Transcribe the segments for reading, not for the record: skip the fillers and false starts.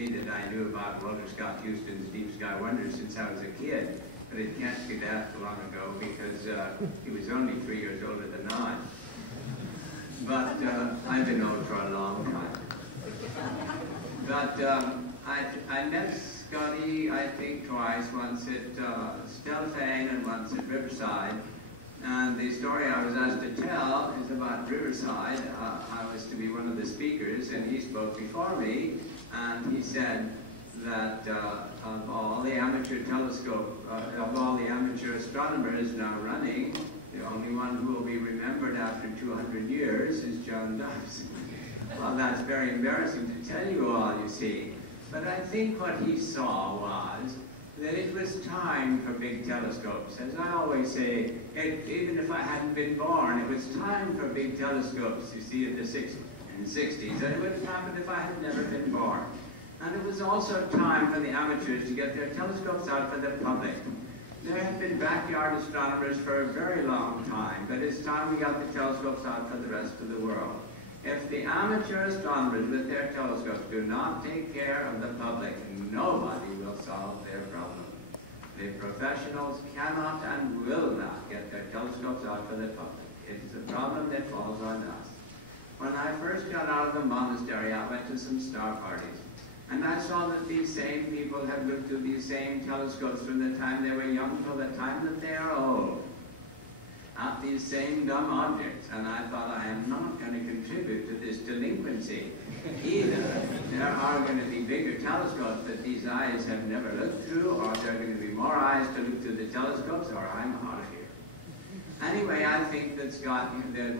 me that I knew about Walter Scott Houston's Deep Sky Wonders since I was a kid, but it can't be that long ago because he was only 3 years older than I. But I've been old for a long time. But I met Scotty, I think, twice, once at Stelfane and once at Riverside. And the story I was asked to tell is about Riverside. I was to be one of the speakers, and he spoke before me, and he said that of all the amateur astronomers now running, the only one who will be remembered after 200 years is John Dobson. Well, that's very embarrassing to tell you all, you see. But I think what he saw was that it was time for big telescopes. As I always say, even if I hadn't been born, it was time for big telescopes, you see, in the 60s. And it would have happened if I had never been born. And it was also time for the amateurs to get their telescopes out for the public. There have been backyard astronomers for a very long time, but it's time we got the telescopes out for the rest of the world. If the amateur astronomers with their telescopes do not take care of the public, nobody will solve their problem. The professionals cannot and will not get their telescopes out for the public. It's a problem that falls on us. When I first got out of the monastery, I went to some star parties. And I saw that these same people have looked through these same telescopes from the time they were young till the time that they are old. Not these same dumb objects. And I thought, I am not going to contribute to this delinquency. Either there are going to be bigger telescopes that these eyes have never looked through, or there are going to be more eyes to look through the telescopes, or I'm out of here. Anyway, I think that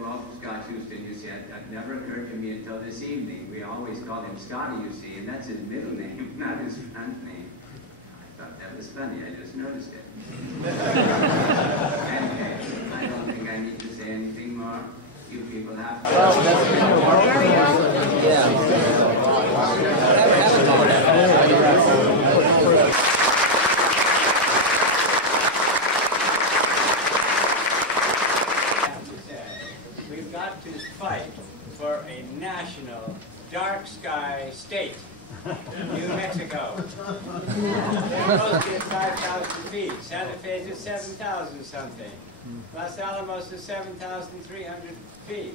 Walter Scott Houston, you see, that never occurred to me until this evening. We always call him Scotty, you see, and that's his middle name, not his front name. I thought that was funny. I just noticed it. Anyway, I don't think I need to say anything more. You people have to. We've got to fight for a national dark sky state. New Mexico. They're mostly at 5,000 feet. Santa Fe is 7,000 something. Los Alamos is 7,300 feet.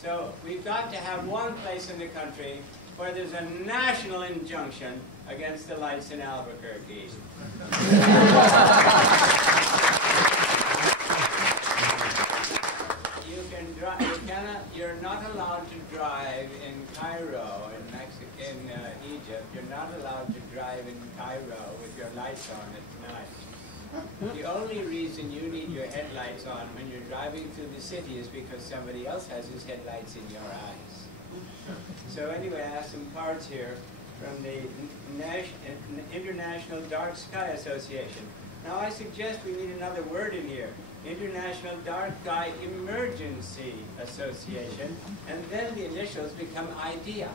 So we've got to have one place in the country where there's a national injunction against the lights in Albuquerque. You're not allowed to drive in Cairo, in Egypt. You're not allowed to drive in Cairo with your lights on at night. The only reason you need your headlights on when you're driving through the city is because somebody else has his headlights in your eyes. So anyway, I have some cards here from the International Dark Sky Association. Now I suggest we need another word in here. International Dark Sky Emergency Association, and then the initials become IDEA.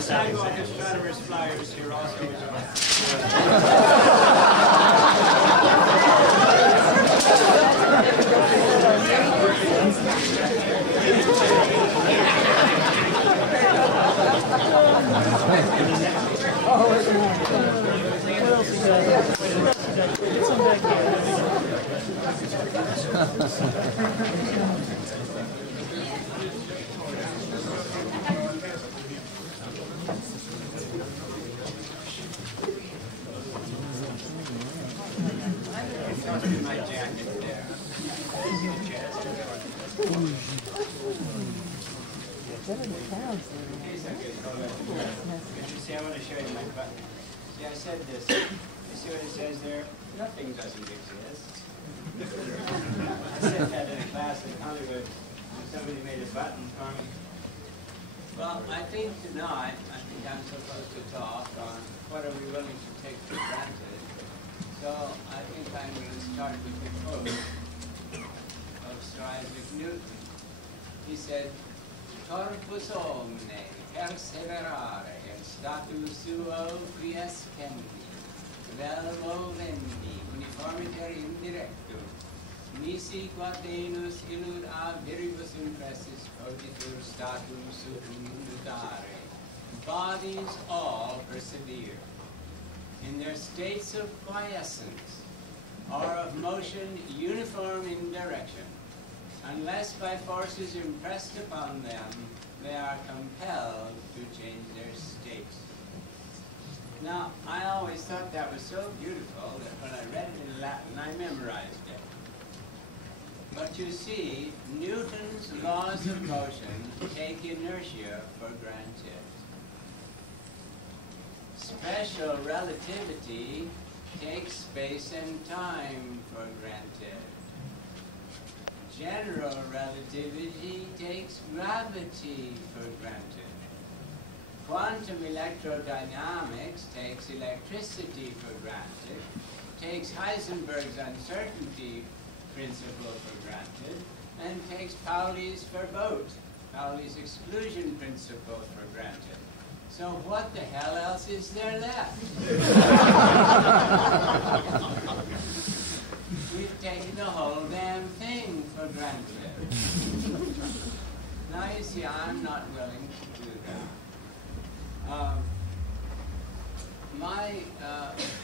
Sidewalk astronomers flyers here also. My jacket there. See, I want to show you my button. See, I said this. You see what it says there? Nothing doesn't exist. I said that in a class in Hollywood, and somebody made a button for me. Well, I think tonight, I'm supposed to talk on what are we willing to take for granted. So I think I'm going to start with the quote of Sir Isaac Newton. he said, corpus omne perseverare in status suo quiescendi, vel movendi uniformiter indirectum, nisi quatenus illud a viribus impressis cognitur statum suum mutare. Bodies all persevere in their states of quiescence or of motion uniform in direction, unless by forces impressed upon them they are compelled to change their states. Now, I always thought that was so beautiful that when I read it in Latin, I memorized it. But you see, Newton's laws of motion take inertia for granted. Special relativity takes space and time for granted. General relativity takes gravity for granted. Quantum electrodynamics takes electricity for granted, takes Heisenberg's uncertainty principle for granted, and takes Pauli's Pauli's exclusion principle for granted. So what the hell else is there left? We've taken the whole damn thing for granted. Now you see, I'm not willing to do that. My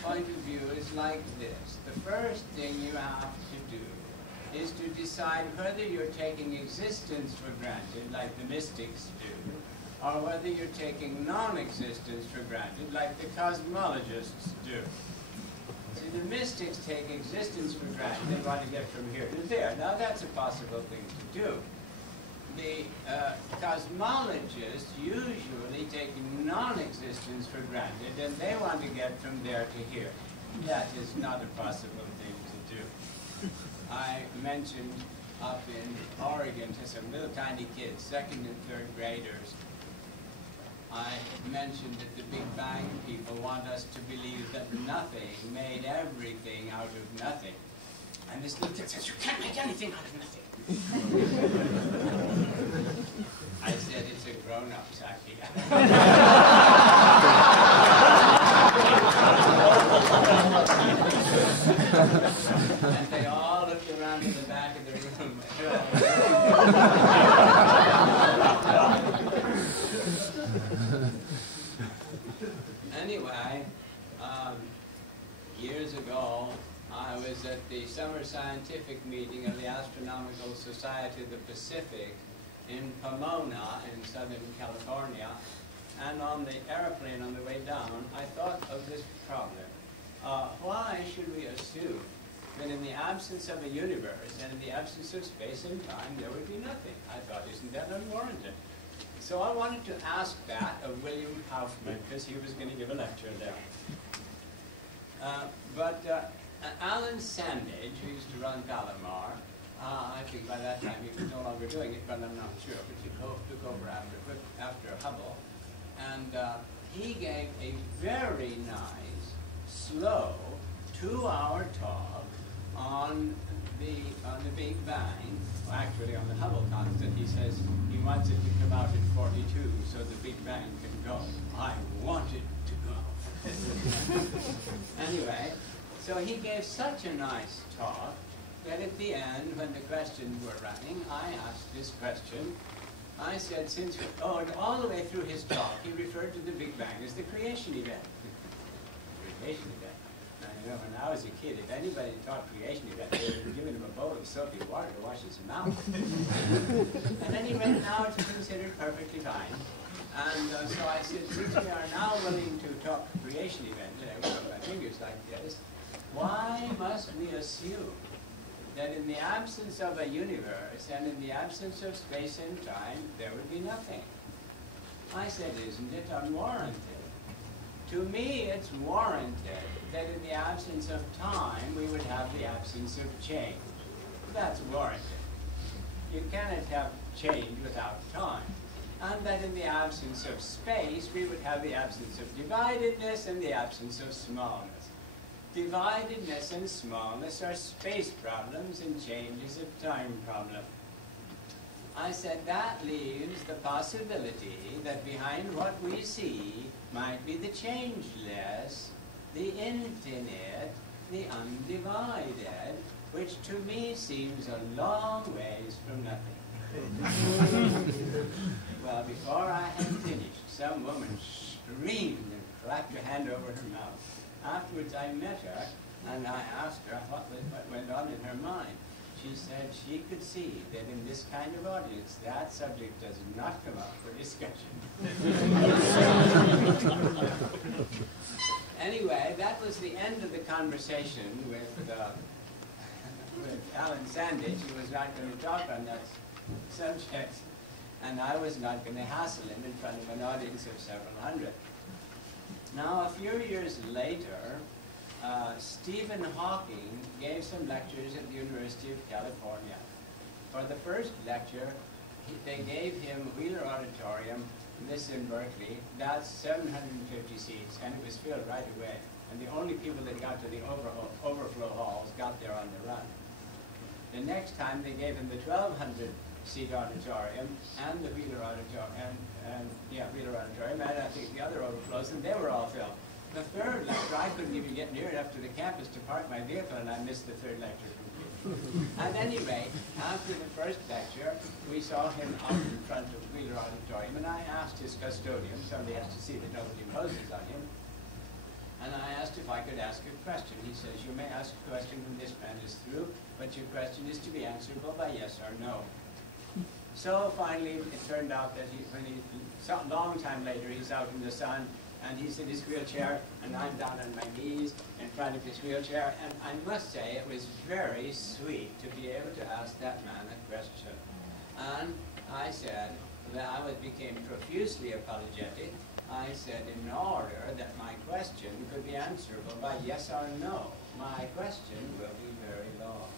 point of view is like this. The first thing you have to do is to decide whether you're taking existence for granted, like the mystics do, or whether you're taking non-existence for granted, like the cosmologists do. See, the mystics take existence for granted. They want to get from here to there. Now, that's a possible thing to do. The cosmologists usually take non-existence for granted, and they want to get from there to here. That is not a possible thing to do. I mentioned up in Oregon to some little tiny kids, 2nd and 3rd graders, I mentioned that the Big Bang people want us to believe that nothing made everything out of nothing. And this little kid says, you can't make anything out of nothing. I said, it's a grown-up's idea. And they all looked around to the back of the room. Anyway, years ago, I was at the summer scientific meeting of the Astronomical Society of the Pacific in Pomona in Southern California, and on the airplane on the way down, I thought of this problem. Why should we assume that in the absence of a universe and in the absence of space and time, there would be nothing? I thought, isn't that unwarranted? So I wanted to ask that of William Kaufman, because he was going to give a lecture there. But Alan Sandage, who used to run Palomar, I think by that time he was no longer doing it, but I'm not sure, but he took over after Hubble. And he gave a very nice, slow, 2-hour talk on the Big Bang, well, actually on the Hubble constant. He says he wants it to come out in 42 so the Big Bang can go. I want it to go. Anyway, so he gave such a nice talk that at the end, when the questions were running, I asked this question. I said, all the way through his talk, he referred to the Big Bang as the creation event. Creation event. Now, you know, when I was a kid, if anybody taught creation event, they would have given him a bowl of soapy water to wash his mouth. And then he read it out and considered perfectly fine. And so I said, since we are now willing to talk creation event, and I wrote my fingers like this, why must we assume that in the absence of a universe and in the absence of space and time, there would be nothing? I said, isn't it unwarranted? To me, it's warranted that in the absence of time, we would have the absence of change. That's warranted. You cannot have change without time. And that in the absence of space, we would have the absence of dividedness and the absence of smallness. Dividedness and smallness are space problems, and change is a time problem. I said that leaves the possibility that behind what we see might be the changeless, the infinite, the undivided, which to me seems a long ways from nothing. Well, before I had finished, some woman screamed and clapped her hand over her mouth. Afterwards I met her, and I asked her what went on in her mind. She said she could see that in this kind of audience, that subject does not come up for discussion. Anyway, that was the end of the conversation with Alan Sandage. He was not going to talk on that subject, and I was not going to hassle him in front of an audience of several hundred. Now, a few years later, Stephen Hawking gave some lectures at the University of California. For the first lecture, they gave him Wheeler Auditorium, this in Berkeley. That's 750 seats, and it was filled right away. And the only people that got to the overflow halls got there on the run. The next time, they gave him the 1,200-seat auditorium and the Wheeler Auditorium, Wheeler Auditorium, and I think the other overflows, and they were all filled. The third lecture, I couldn't even get near enough to the campus to park my vehicle, and I missed the third lecture completely. At any rate, after the first lecture, we saw him out in front of Wheeler Auditorium, and I asked his custodian, somebody has to see that nobody imposes on him, and I asked if I could ask a question. He says, you may ask a question when this band is through, but your question is to be answerable by yes or no. So finally, it turned out that a long time later, he's out in the sun, and he's in his wheelchair, and I'm down on my knees in front of his wheelchair, and I must say it was very sweet to be able to ask that man a question. And I said that I became profusely apologetic. I said, in order that my question could be answerable by yes or no, my question will be very long.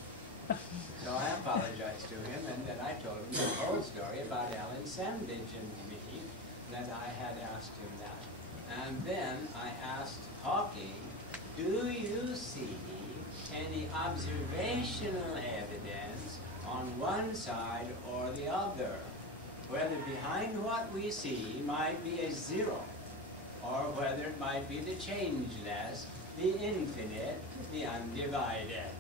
So I apologized to him, and then I told him the whole story about Alan Sandage and me, that I had asked him that. And then I asked Hawking, do you see any observational evidence on one side or the other, whether behind what we see might be a zero, or whether it might be the changeless, the infinite, the undivided?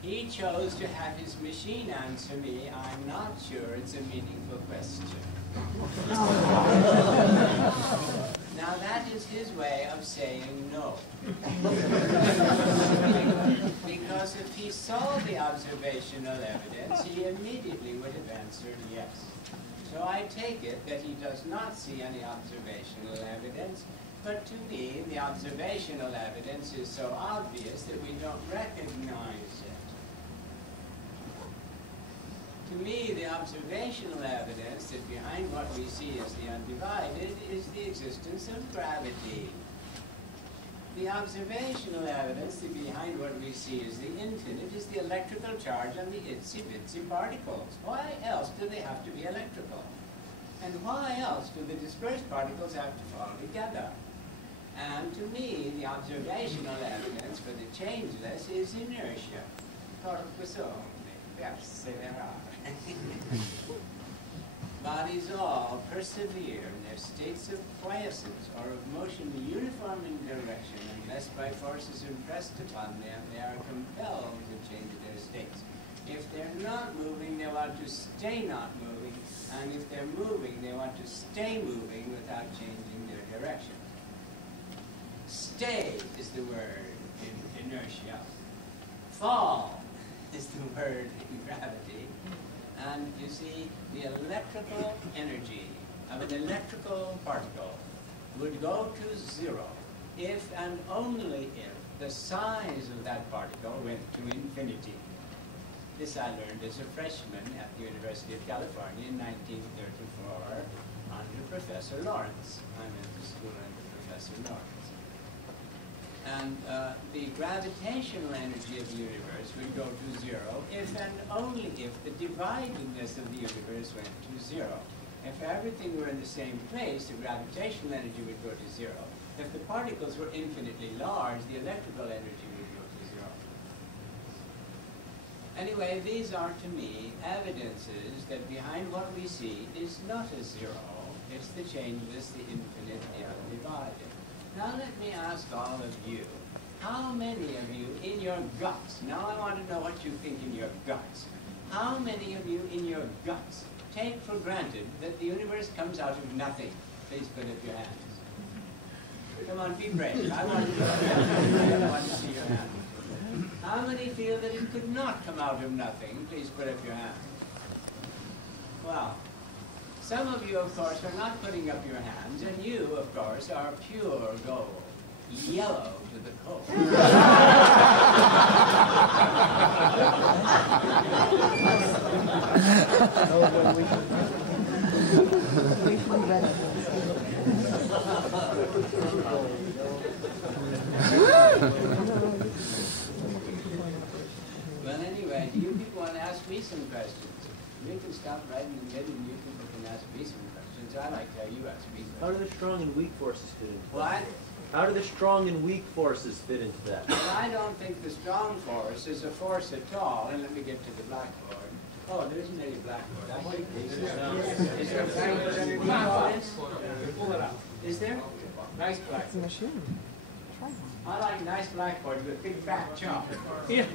He chose to have his machine answer me, I'm not sure it's a meaningful question. Now that is his way of saying no. Because if he saw the observational evidence, he immediately would have answered yes. So I take it that he does not see any observational evidence, but to me, the observational evidence is so obvious that we don't recognize it. To me, the observational evidence that behind what we see as the undivided is the existence of gravity. The observational evidence that behind what we see as the infinite is the electrical charge on the itsy-bitsy particles. Why else do they have to be electrical? And why else do the dispersed particles have to fall together? And to me, the observational evidence for the changeless is inertia. Bodies all persevere in their states of quiescence or of motion uniform in direction, unless by forces impressed upon them they are compelled to change their states. If they're not moving, they want to stay not moving, and if they're moving, they want to stay moving without changing their direction. Stay is the word in inertia. Fall is the word in gravity. And you see, the electrical energy of an electrical particle would go to zero if and only if the size of that particle went to infinity. This I learned as a freshman at the University of California in 1934 under Professor Lawrence. I went to school under Professor Lawrence. And the gravitational energy of the universe would go to zero if and only if the dividedness of the universe went to zero. If everything were in the same place, the gravitational energy would go to zero. If the particles were infinitely large, the electrical energy would go to zero. Anyway, these are to me evidences that behind what we see is not a zero. It's the changeless, the infinite, the undivided. Now let me ask all of you, how many of you in your guts, now I want to know what you think in your guts, how many of you in your guts take for granted that the universe comes out of nothing? Please put up your hands. Come on, be brave. I want to see your hand. How many feel that it could not come out of nothing? Please put up your hand. Well, some of you, of course, are not putting up your hands, and you, of course, are pure gold, yellow to the core. Well, anyway, do you people want to ask me some questions? You can stop right in the middle and you people can ask me some questions. I like how you ask me questions. How do the strong and weak forces fit into that? What? How do the strong and weak forces fit into that? Well, I don't think the strong force is a force at all. And let me get to the blackboard. Oh, there isn't any blackboard. I think is there a blackboard underneath all this? Pull it up. Is there? Nice blackboard. I like nice blackboards with big fat chalk. Yeah.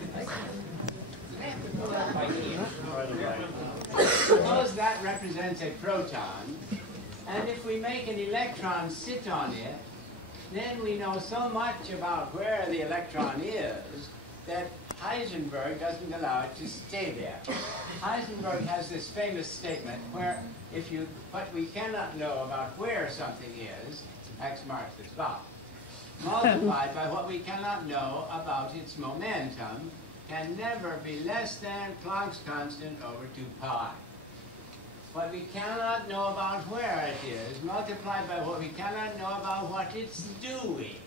Suppose that represents a proton, and if we make an electron sit on it, then we know so much about where the electron is that Heisenberg doesn't allow it to stay there. Heisenberg has this famous statement where what we cannot know about where something is, X marks the spot, multiplied by what we cannot know about its momentum, can never be less than Planck's constant over 2 pi. What we cannot know about where it is, multiplied by what we cannot know about what it's doing,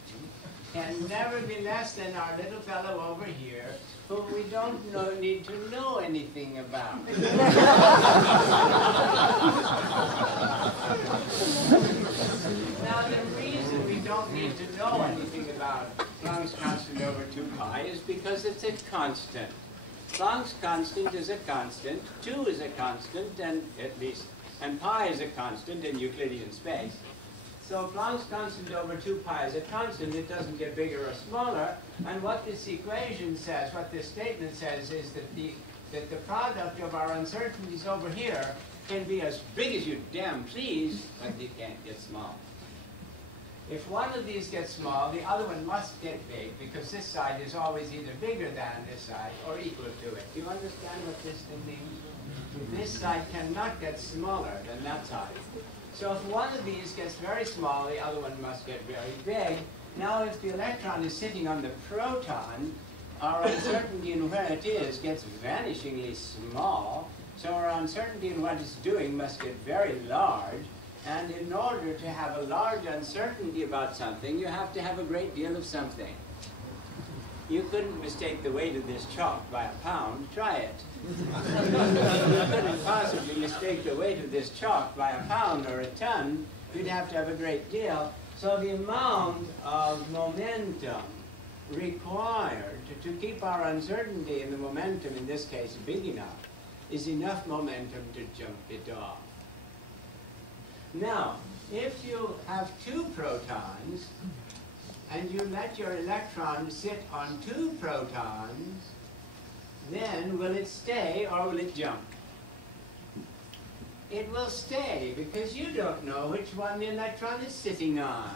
can never be less than our little fellow over here, whom we don't need to know anything about. Now, the reason we don't need to know anything about Planck's constant over 2 pi is because it's a constant. Planck's constant is a constant, 2 is a constant, and pi is a constant in Euclidean space. So Planck's constant over 2 pi is a constant. It doesn't get bigger or smaller. And what this equation says, what this statement says, is that the product of our uncertainties over here can be as big as you damn please, but it can't get small. If one of these gets small, the other one must get big, because this side is always either bigger than this side or equal to it. Do you understand what this thing means? This side cannot get smaller than that side. So if one of these gets very small, the other one must get very big. Now, if the electron is sitting on the proton, our uncertainty in where it is gets vanishingly small, so our uncertainty in what it's doing must get very large. And in order to have a large uncertainty about something, you have to have a great deal of something. You couldn't mistake the weight of this chalk by a pound. Try it. You couldn't possibly mistake the weight of this chalk by a pound or a ton. You'd have to have a great deal. So the amount of momentum required to keep our uncertainty in the momentum, in this case, big enough, is enough momentum to jump it off. Now, if you have 2 protons, and you let your electron sit on 2 protons, then will it stay or will it jump? It will stay, because you don't know which one the electron is sitting on.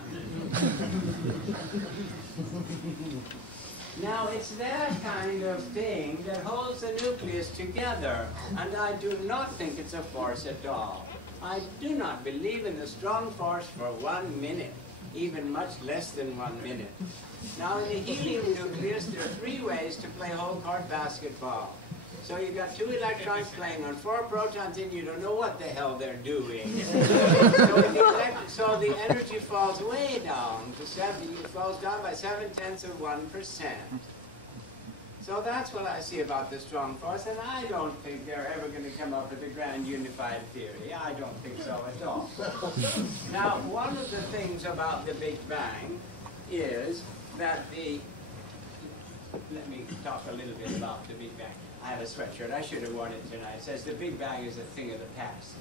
Now, it's that kind of thing that holds the nucleus together, and I do not think it's a force at all. I do not believe in the strong force for 1 minute, even much less than 1 minute. Now, in the helium nucleus, there are 3 ways to play whole court basketball. So you've got 2 electrons playing on 4 protons, and you don't know what the hell they're doing. So the energy falls way down to 7. It falls down by 0.7%. So that's what I see about the strong force, and I don't think they're ever going to come up with a grand unified theory. I don't think so at all. Now, one of the things about the Big Bang is that let me talk a little bit about the Big Bang. I have a sweatshirt. I should have worn it tonight. It says the Big Bang is a thing of the past.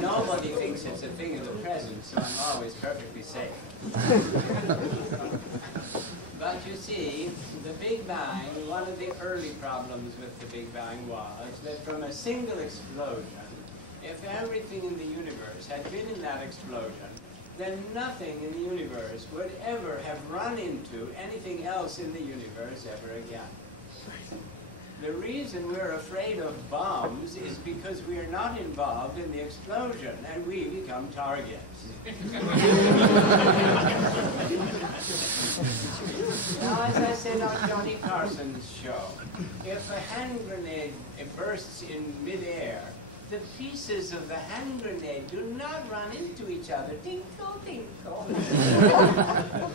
Nobody thinks it's a thing of the present, so I'm always perfectly safe. But you see, the Big Bang, one of the early problems with the Big Bang was that from a single explosion, if everything in the universe had been in that explosion, then nothing in the universe would ever have run into anything else in the universe ever again. The reason we're afraid of bombs is because we are not involved in the explosion, and we become targets. Now, as I said on Johnny Carson's show, if a hand grenade bursts in midair, the pieces of the hand grenade do not run into each other. Tinkle, tinkle.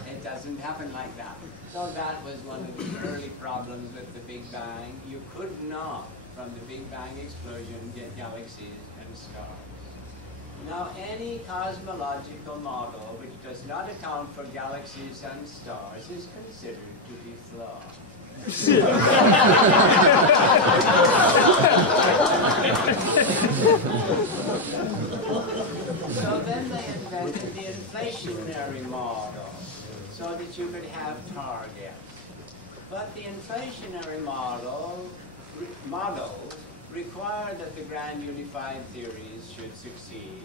It doesn't happen like that. So that was one of the early problems with the Big Bang. You could not, from the Big Bang explosion, get galaxies and stars. Now, any cosmological model which does not account for galaxies and stars is considered to be flawed. So then they invented the inflationary model so that you could have targets. But the inflationary models require that the grand unified theories should succeed.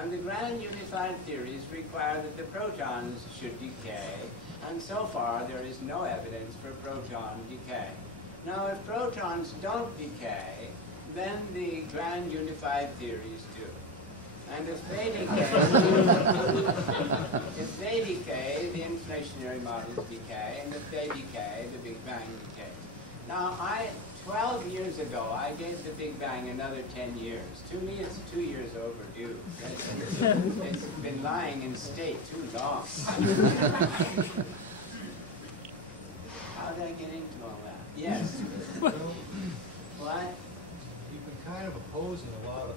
And the grand unified theories require that the protons should decay. And so far, there is no evidence for proton decay. Now, if protons don't decay, then the grand unified theories do. And if they decay, the inflationary models decay, and if they decay, the Big Bang decays. Now, 12 years ago, I gave the Big Bang another 10 years. To me, it's 2 years overdue. It's been lying in state too long. How did I get into all that? Yes. Well, What? you've been kind of opposing a lot of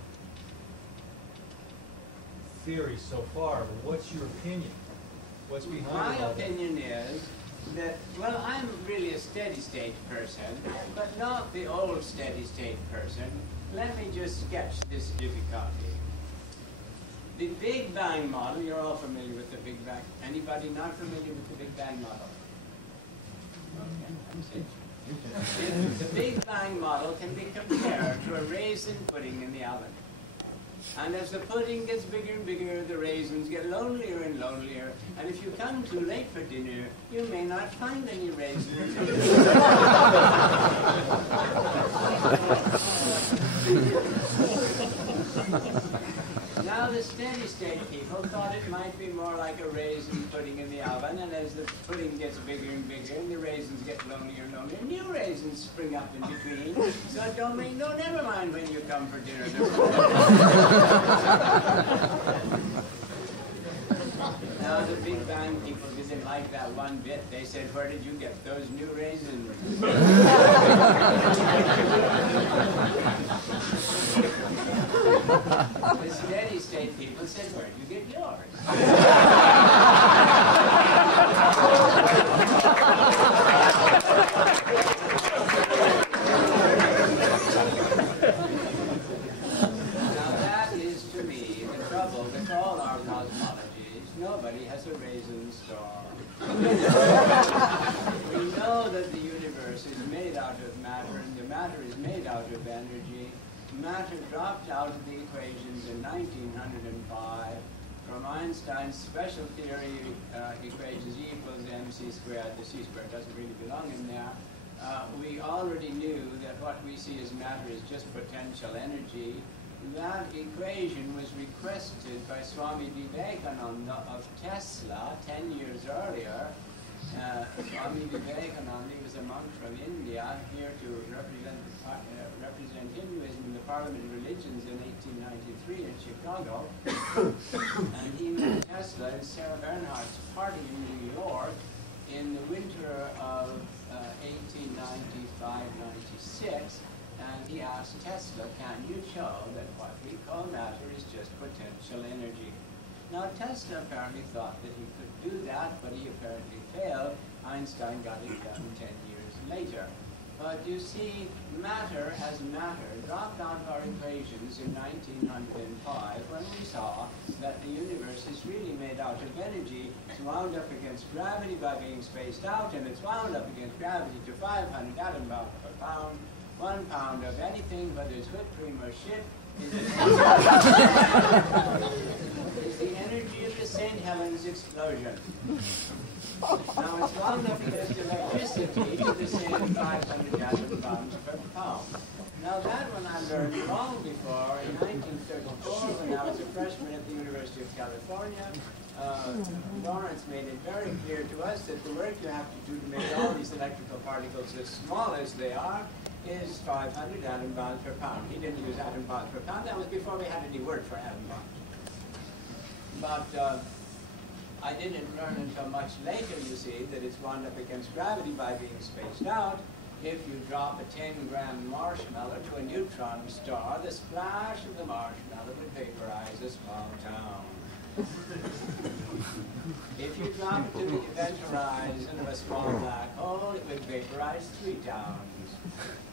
theories so far, but what's your opinion? What's behind My all that? opinion is that, well, I'm really a steady-state person, but not the old steady-state person. Let me just sketch this difficulty. The Big Bang model, you're all familiar with the Big Bang. Anybody not familiar with the Big Bang model? Okay, that's it. The Big Bang model can be compared to a raisin pudding in the oven. And as the pudding gets bigger and bigger, the raisins get lonelier and lonelier. And if you come too late for dinner, you may not find any raisins. Now the steady-state people thought it might be more like a raisin pudding in the oven, and as the pudding gets bigger and bigger, and the raisins get lonelier and lonelier, new raisins spring up in between. So never mind when you come for dinner. Now the Big Bang people didn't like that one bit. They said, "Where did you get those new raisins?" The steady-state people said, "Where did you get yours?" Now that is, to me, the trouble with all our cosmologies. Nobody has a raisin star. We know that the universe is made out of matter, and the matter is made out of energy. Matter dropped out of the equations in 1905 from Einstein's special theory equations E equals mc squared. The c squared doesn't really belong in there. We already knew that what we see as matter is just potential energy. That equation was requested by Swami Vivekananda of Tesla 10 years earlier. Swami Vivekananda, he was a monk from India, here to represent Hinduism in the Parliament of Religions in 1893 in Chicago. And he met Tesla at Sarah Bernhardt's party in New York in the winter of 1895-96. And he asked Tesla, "Can you show that what we call matter is just potential potential energy. Now Tesla apparently thought that he could do that, but he apparently failed. Einstein got it done 10 years later. But you see, matter as matter dropped out of our equations in 1905 when we saw that the universe is really made out of energy. It's wound up against gravity by being spaced out, and it's wound up against gravity to 500 atom bombs per pound. 1 pound of anything, whether it's whipped cream or shit, is the energy of the St. Helens explosion. Now it's wound up against electricity to the same 500 atom bombs per pound. Now that one I learned long before, in 1934, when I was a freshman at the University of California. Lawrence made it very clear to us that the work you have to do to make all these electrical particles as small as they are is 500 atom bombs per pound. He didn't use atom bombs per pound. That was before we had any word for atom bombs. But I didn't learn until much later, you see, that it's wound up against gravity by being spaced out. If you drop a 10-gram marshmallow to a neutron star, the splash of the marshmallow would vaporize a small town. If you drop it to the event horizon of a small black hole, it would vaporize 3 towns.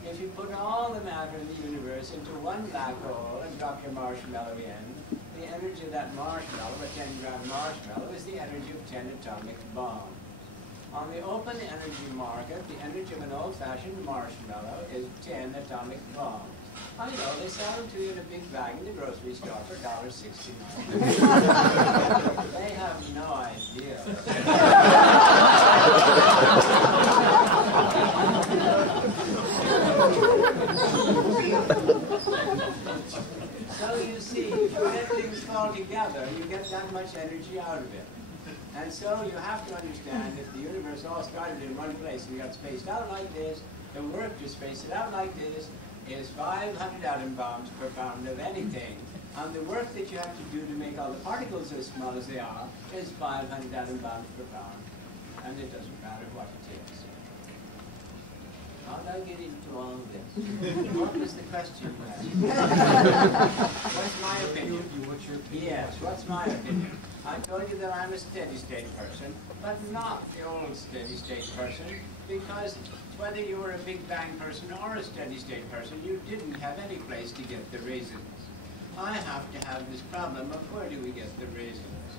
If you put all the matter in the universe into one black hole and drop your marshmallow in, the energy of that marshmallow, a 10-gram marshmallow, is the energy of 10 atomic bombs. On the open energy market, the energy of an old-fashioned marshmallow is 10 atomic bombs. I know, they sell them to you in a big bag in the grocery store for $1.69. They have no idea. So you see, if you let things fall together, you get that much energy out of it. And so you have to understand if the universe all started in one place and got spaced out like this, the work to space it out like this is 500 atom bombs per pound of anything. And the work that you have to do to make all the particles as small as they are is 500 atom bombs per pound. And it doesn't matter what it is. How did I get into all of this? What was the question? What's my opinion? What's your opinion? Yes, what's my opinion? I told you that I'm a steady-state person, but not the old steady-state person, because whether you were a Big Bang person or a steady-state person, you didn't have any place to get the raisins. I have to have this problem of where do we get the raisins.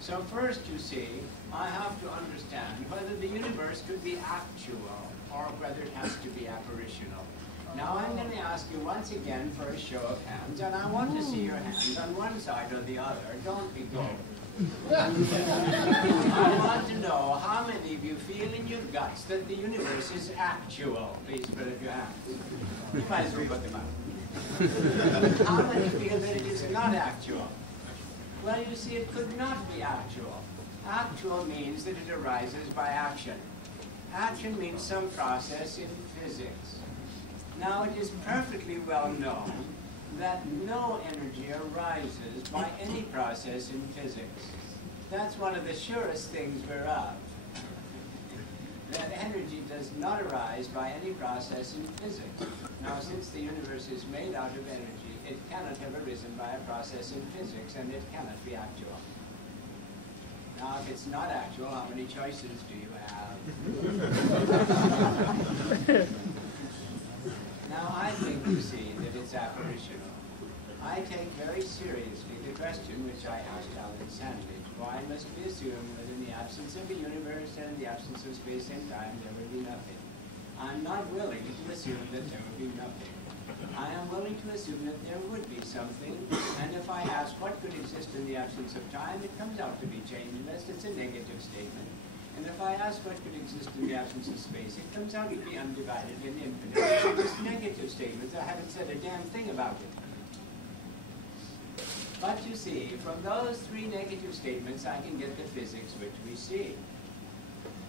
So first, you see, I have to understand whether the universe could be actual or whether it has to be apparitional. Now I'm going to ask you once again for a show of hands, and I want to see your hands on one side or the other. Don't be gold. I want to know how many of you feel in your guts that the universe is actual. Please put up your hands. You might as well put them up. How many feel that it is not actual? Well, you see, it could not be actual. Actual means that it arises by action. Action means some process in physics. Now, it is perfectly well known that no energy arises by any process in physics. That's one of the surest things we're of. That energy does not arise by any process in physics. Now, since the universe is made out of energy, it cannot have arisen by a process in physics, and it cannot be actual. Now, if it's not actual, how many choices do you have? Now, I think, you see, that it's apparitional. I take very seriously the question which I asked Alan Sandwich. Why must we assume that in the absence of the universe and in the absence of space and time, there will be nothing? I'm not willing to assume that there will be nothing. I am willing to assume that there would be something, and if I ask what could exist in the absence of time, it comes out to be changeless. It's a negative statement. And if I ask what could exist in the absence of space, it comes out to be undivided and infinite. It's just negative statements. I haven't said a damn thing about it. But you see, from those 3 negative statements, I can get the physics which we see.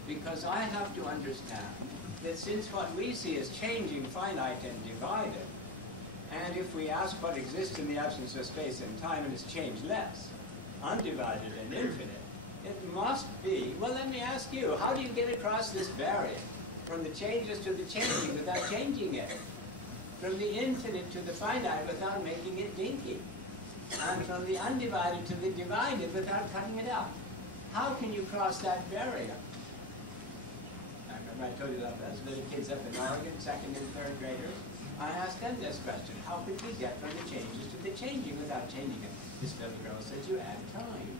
Because I have to understand that since what we see is changing, finite, and divided, and if we ask what exists in the absence of space and time and is changeless, undivided and infinite, it must be, well, let me ask you, how do you get across this barrier from the changeless to the changing without changing it? From the infinite to the finite without making it dinky? and from the undivided to the divided without cutting it up. How can you cross that barrier? I remember I told you about those little kids up in Oregon, 2nd and 3rd graders. I asked them this question: how could we get from the changes to the changing without changing it? This little girl said, you add time.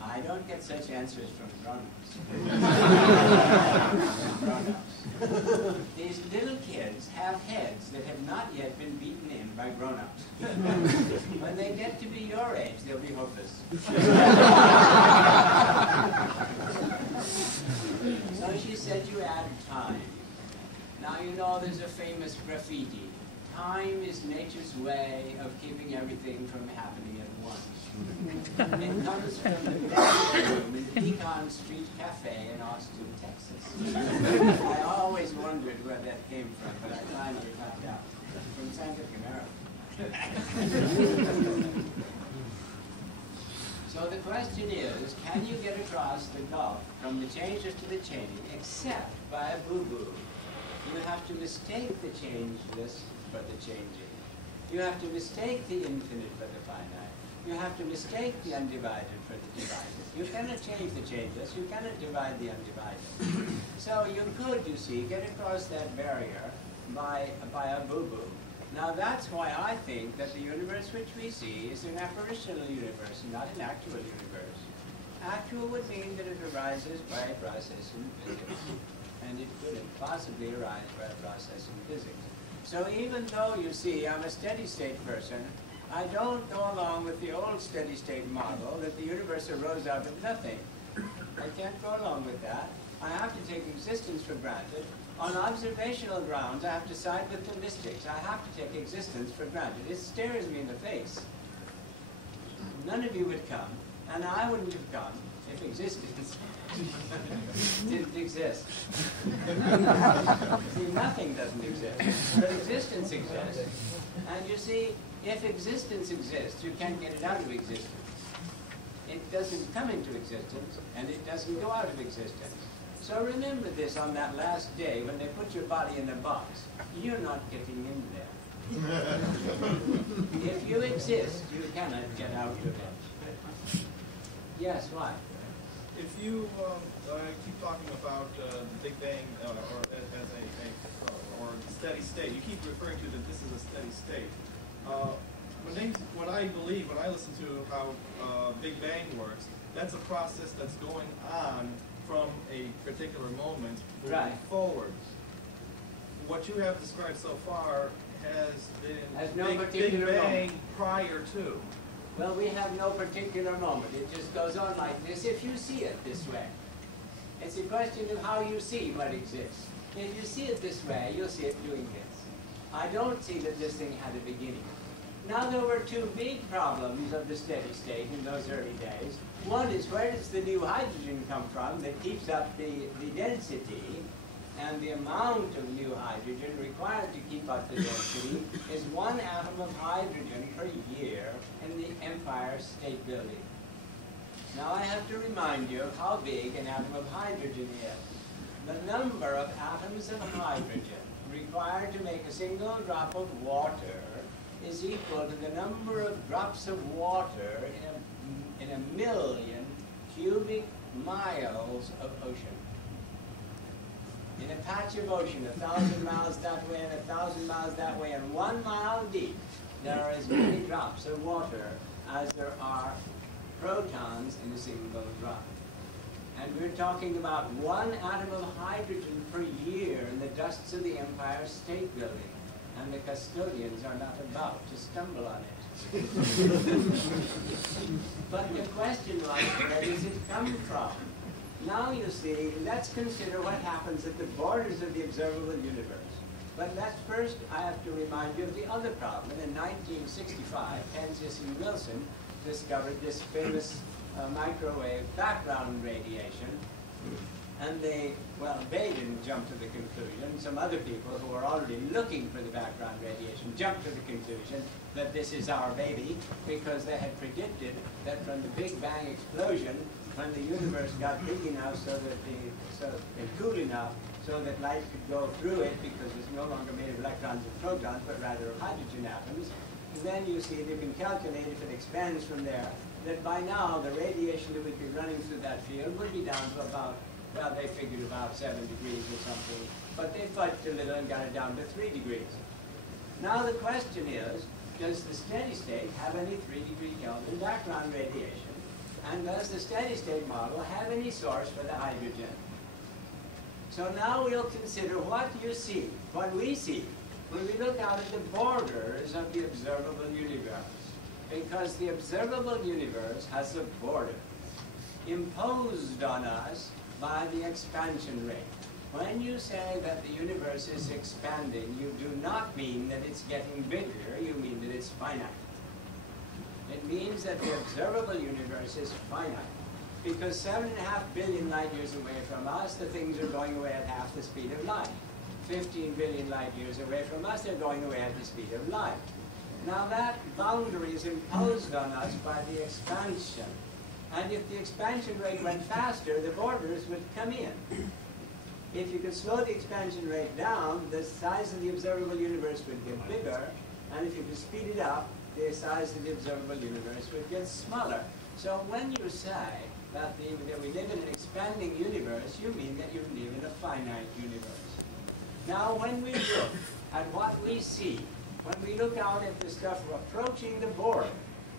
I don't get such answers from grown-ups. These little kids have heads that have not yet been beaten in by grown-ups. When they get to be your age, they'll be hopeless. So she said you add time. Now you know there's a famous graffiti. Time is nature's way of keeping everything from happening at once. It comes from the bedroom in the Pecan Street Cafe in Austin, Texas. I always wondered where that came from, but I finally found out. From Scientific American. So the question is, can you get across the gulf from the changes to the changing except by a boo-boo? You have to mistake the changeless for the changing. You have to mistake the infinite for the finite. You have to mistake the undivided for the divided. You cannot change the changeless. You cannot divide the undivided. So you could, you see, get across that barrier by a boo-boo. Now that's why I think that the universe which we see is an apparitional universe, not an actual universe. Actual would mean that it arises by a process in physics, and it couldn't possibly arise by a process in physics. So even though, you see, I'm a steady-state person, I don't go along with the old steady-state model that the universe arose out of nothing. I can't go along with that. I have to take existence for granted. On observational grounds, I have to side with the mystics. I have to take existence for granted. It stares me in the face. None of you would come, and I wouldn't have come if existence didn't exist. See, nothing doesn't exist, but existence exists. And you see, if existence exists, you can't get it out of existence. It doesn't come into existence, and it doesn't go out of existence. So remember this on that last day when they put your body in a box. You're not getting in there. If you exist, you cannot get out of it. Yes, why? If you keep talking about the Big Bang or as or steady state, you keep referring to that this is a steady state. When I listen to how Big Bang works, that's a process that's going on from a particular moment moving forward. What you have described so far has been Big Bang prior to. Well, we have no particular moment. It just goes on like this if you see it this way. It's a question of how you see what exists. If you see it this way, you'll see it doing this. I don't see that this thing had a beginning. Now, there were two big problems of the steady state in those early days. One is, where does the new hydrogen come from that keeps up the density? And the amount of new hydrogen required to keep up the density is 1 atom of hydrogen per year in the Empire State Building. Now I have to remind you of how big an atom of hydrogen is. The number of atoms of hydrogen required to make a single drop of water is equal to the number of drops of water in a million cubic miles of ocean. In a patch of ocean, 1,000 miles that way and 1,000 miles that way, and 1 mile deep, there are as many drops of water as there are protons in a single drop. And we're talking about 1 atom of hydrogen per year in the dusts of the Empire State Building. And the custodians are not about to stumble on it. But the question was, where does it come from? Now you see, let's consider what happens at the borders of the observable universe. But first, I have to remind you of the other problem. In 1965, Penzias and Wilson discovered this famous microwave background radiation. And they didn't jump to the conclusion. Some other people who were already looking for the background radiation jumped to the conclusion that this is our baby, because they had predicted that from the Big Bang explosion, when the universe got big enough and cool enough so that light could go through it, because it's no longer made of electrons and protons, but rather of hydrogen atoms, then you see you can calculate if it expands from there, that by now the radiation that would be running through that field would be down to about, well, they figured about 7 degrees or something, but they fudged a little and got it down to 3 degrees. Now the question is, does the steady state have any 3-degree Kelvin background radiation? And does the steady state model have any source for the hydrogen? So now we'll consider what you see, what we see, when we look out at the borders of the observable universe. Because the observable universe has a border imposed on us by the expansion rate. When you say that the universe is expanding, you do not mean that it's getting bigger, you mean that it's finite. It means that the observable universe is finite. Because 7.5 billion light years away from us, the things are going away at half the speed of light. 15 billion light years away from us, they're going away at the speed of light. Now that boundary is imposed on us by the expansion. And if the expansion rate went faster, the borders would come in. If you could slow the expansion rate down, the size of the observable universe would get bigger. And if you could speed it up, the size of the observable universe would get smaller. So when you say that we live in an expanding universe, you mean that you live in a finite universe. Now when we look at what we see, when we look out at the stuff approaching the border,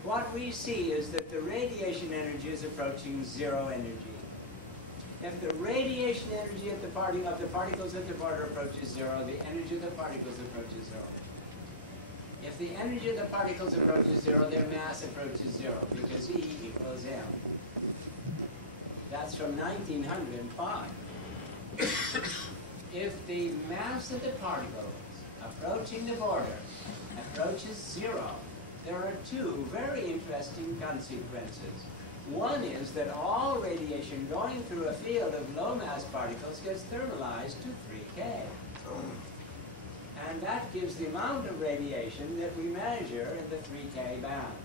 what we see is that the radiation energy is approaching zero energy. If the radiation energy of the particles at the border approaches zero, the energy of the particles approaches zero. If the energy of the particles approaches zero, their mass approaches zero, because E equals M. That's from 1905. If the mass of the particles approaching the border approaches zero, there are two very interesting consequences. One is that all radiation going through a field of low-mass particles gets thermalized to 3K. And that gives the amount of radiation that we measure in the 3K band.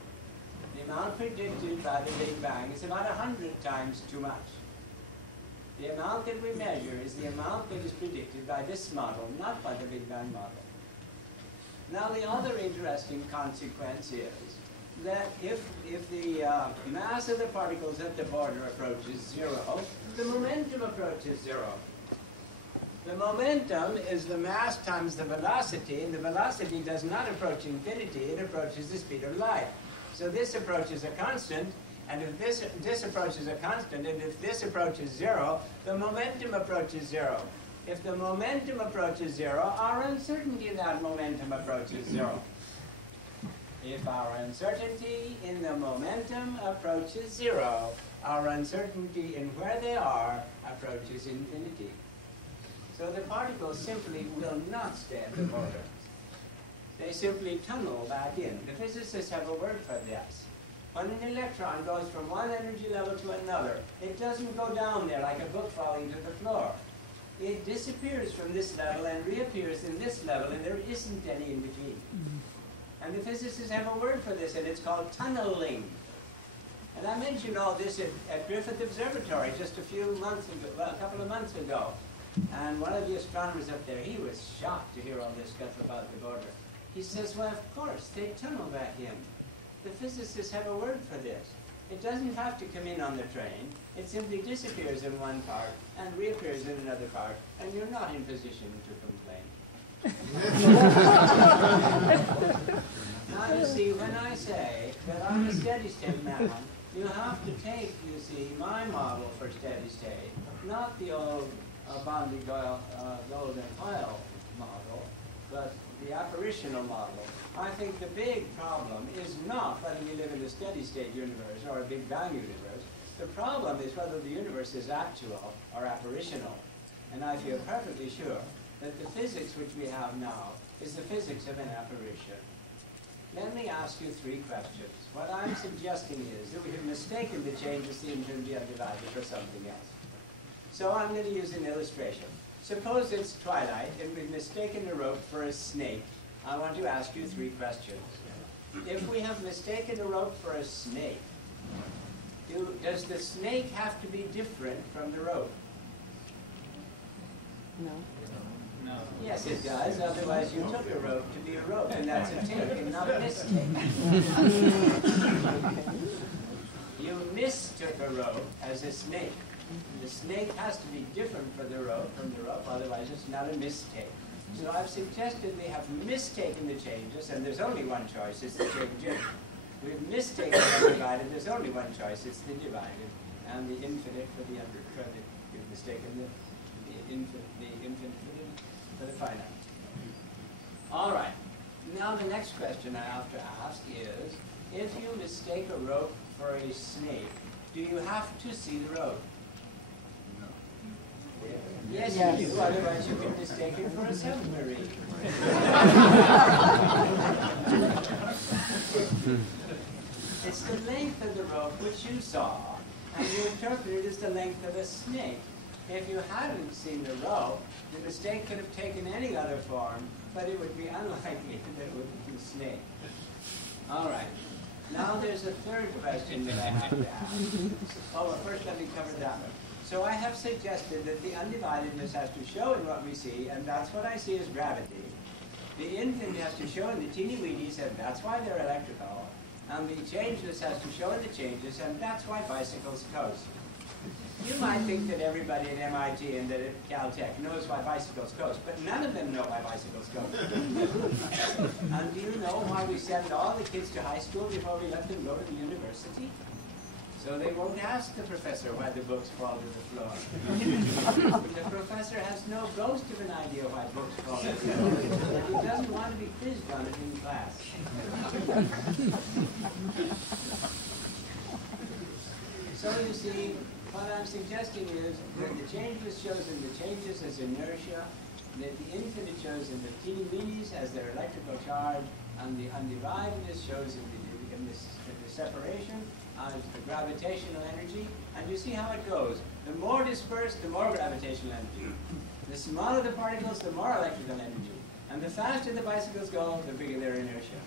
The amount predicted by the Big Bang is about 100 times too much. The amount that we measure is the amount that is predicted by this model, not by the Big Bang model. Now the other interesting consequence is that if the mass of the particles at the border approaches zero, the momentum approaches zero. The momentum is the mass times the velocity, and the velocity does not approach infinity, it approaches the speed of light. So this approaches a constant, and if this approaches a constant, and if this approaches zero, the momentum approaches zero. If the momentum approaches zero, our uncertainty in that momentum approaches zero. If our uncertainty in the momentum approaches zero, our uncertainty in where they are approaches infinity. So the particles simply will not stay at the border. They simply tunnel back in. The physicists have a word for this. When an electron goes from one energy level to another, it doesn't go down there like a book falling to the floor. It disappears from this level and reappears in this level, and there isn't any in between. And the physicists have a word for this, and it's called tunneling. And I mentioned all this at Griffith Observatory just a few months ago, well, a couple of months ago. And one of the astronomers up there, he was shocked to hear all this stuff about the border. He says, well, of course, they tunnel back in. The physicists have a word for this. It doesn't have to come in on the train. It simply disappears in one part and reappears in another part, and you're not in position to complain. Now, you see, when I say that I'm a steady-state man, you have to take, you see, my model for steady-state, not the old Bondi gold and oil model, but the apparitional model. I think the big problem is not whether we live in a steady-state universe or a Big Bang universe. The problem is whether the universe is actual or apparitional. And I feel perfectly sure that the physics which we have now is the physics of an apparition. Let me ask you three questions. What I'm suggesting is that we have mistaken the change of the integer divided for something else. So I'm going to use an illustration. Suppose it's twilight and we've mistaken a rope for a snake. I want to ask you three questions. If we have mistaken a rope for a snake, does the snake have to be different from the rope? No. No. Yes, it does. Otherwise, you took a rope to be a rope, and that's a take and not a mistake. You mistook a rope as a snake. The snake has to be different from the rope, otherwise it's not a mistake. So I've suggested they have mistaken the changes, and there's only one choice, it's the change. We've mistaken the divided, there's only one choice, it's the divided, and the infinite for the you've mistaken the infinite for the finite. All right. Now the next question I have to ask is, if you mistake a rope for a snake, do you have to see the rope? No. Yes, you do. Otherwise you can mistake it for a submarine. It's the length of the rope which you saw, and you interpret it as the length of a snake. If you hadn't seen the rope, the mistake could have taken any other form, but it would be unlikely that it would be a snake. All right. Now there's a third question that I have to ask. Oh, well, first let me cover that one. So I have suggested that the undividedness has to show in what we see, and that's what I see as gravity. The infinite has to show in the teeny-weenies, and that's why they're electrical. And the changeless has to show in the changes, and that's why bicycles coast. You might think that everybody at MIT and at Caltech knows why bicycles coast, but none of them know why bicycles coast. And do you know why we send all the kids to high school before we let them go to the university? So they won't ask the professor why the books fall to the floor. The professor has no ghost of an idea why books fall to the floor. He doesn't want to be quizzed on it in class. So you see, what I'm suggesting is that the changeless shows in the changes as inertia, that the infinite shows in the teeny-weenies as their electrical charge, and the undividedness shows in the separation as the gravitational energy. And you see how it goes. The more dispersed, the more gravitational energy. The smaller the particles, the more electrical energy. And the faster the bicycles go, the bigger their inertia.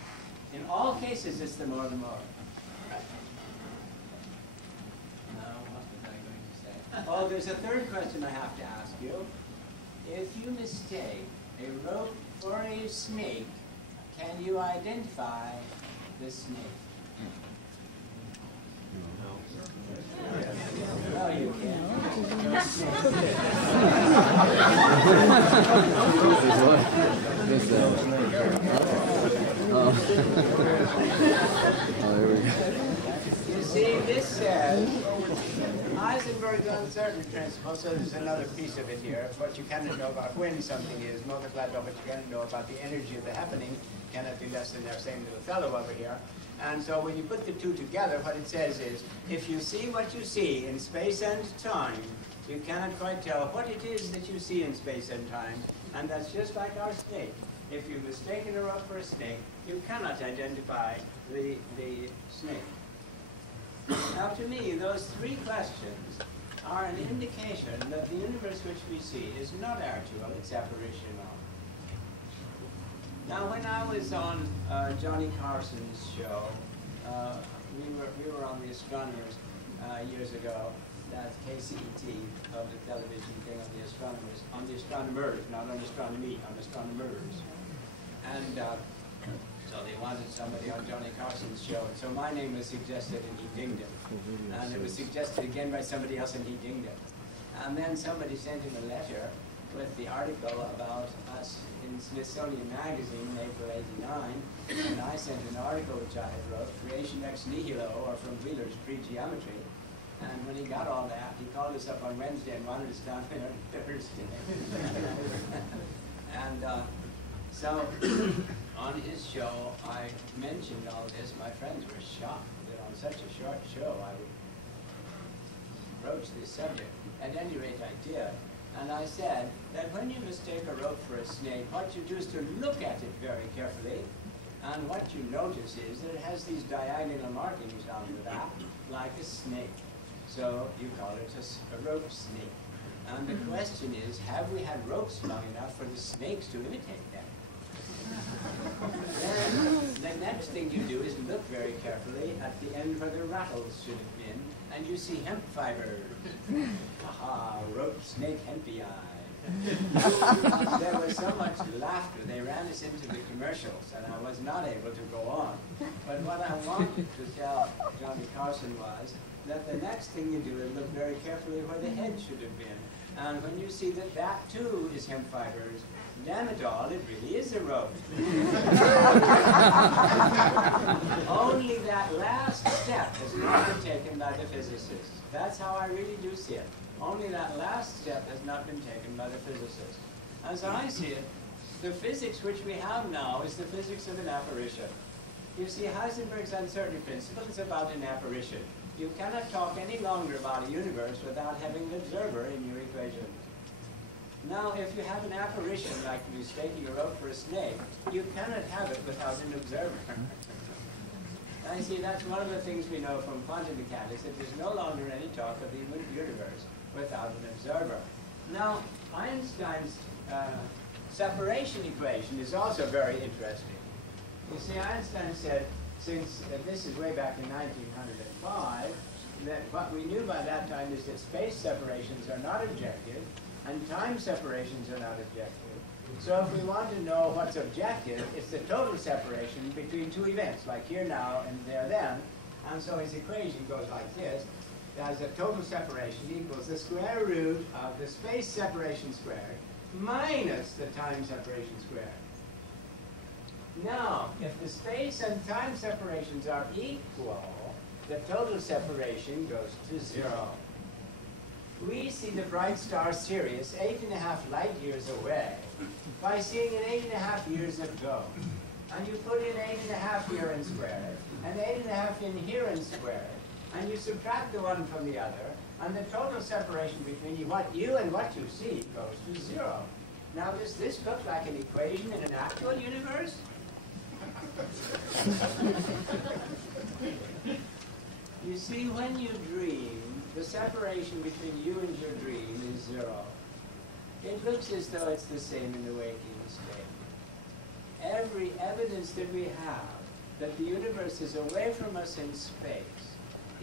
In all cases, it's the more the more. Oh, there's a third question I have to ask you. If you mistake a rope for a snake, can you identify the snake? No, you can't. You see, this says Heisenberg's uncertainty principle, so there's another piece of it here. What you cannot know about when something is multiplied by what you cannot know about the energy of the happening cannot be less than their same little fellow over here. And so when you put the two together, what it says is, if you see what you see in space and time, you cannot quite tell what it is that you see in space and time. And that's just like our snake. If you've mistaken a rope for a snake, you cannot identify the snake. Now, to me, those three questions are an indication that the universe which we see is not actual, it's apparitional. Now, when I was on Johnny Carson's show, we were on the Astronomers years ago. That's KCET, public television thing on the astronomers, not on astronomy, on astronomers. And so they wanted somebody on Johnny Carson's show. And so my name was suggested and he dinged it. And it was suggested again by somebody else and he dinged it. And then somebody sent him a letter with the article about us in Smithsonian Magazine in April '89. And I sent an article which I had wrote, Creation Ex Nihilo, or From Wheeler's Pre-Geometry. And when he got all that, he called us up on Wednesday and wanted us down there on Thursday. And so on his show, I mentioned all this. My friends were shocked that on such a short show I would broach this subject. At any rate, I did. And I said that when you mistake a rope for a snake, what you do is to look at it very carefully. And what you notice is that it has these diagonal markings on the back, like a snake. So you call it a rope snake. And the question is, have we had ropes long enough for the snakes to imitate them? Then the next thing you do is look very carefully at the end where the rattles should have been, and you see hemp fibers. Aha, rope snake hempii. There was so much laughter, they ran us into the commercials, and I was not able to go on. But what I wanted to tell Johnny Carson was that the next thing you do is look very carefully where the head should have been. And when you see that that too is hemp fibers, damn it all, it really is a rope. Only that last step has not been taken by the physicists. That's how I really do see it. Only that last step has not been taken by the physicists. As I see it, the physics which we have now is the physics of an apparition. You see, Heisenberg's uncertainty principle is about an apparition. You cannot talk any longer about a universe without having an observer in your equation. Now, if you have an apparition, like you staking a rope for a snake, you cannot have it without an observer. I see that's one of the things we know from quantum mechanics, that there's no longer any talk of the universe without an observer. Now, Einstein's separation equation is also very interesting. You see, Einstein said, since this is way back in 1905, that what we knew by that time is that space separations are not objective, and time separations are not objective. So if we want to know what's objective, it's the total separation between two events, like here now and there then. And so his equation goes like this. As a total separation equals the square root of the space separation squared minus the time separation squared. Now, if the space and time separations are equal, the total separation goes to 0. We see the bright star Sirius 8.5 light years away by seeing it 8.5 years ago. And you put in 8.5 here in squared, and 8.5 in here in squared, and you subtract the one from the other, and the total separation between what you and what you see goes to 0. Now, does this look like an equation in an actual universe? You see, when you dream, the separation between you and your dream is 0. It looks as though it's the same in the waking state. Every evidence that we have that the universe is away from us in space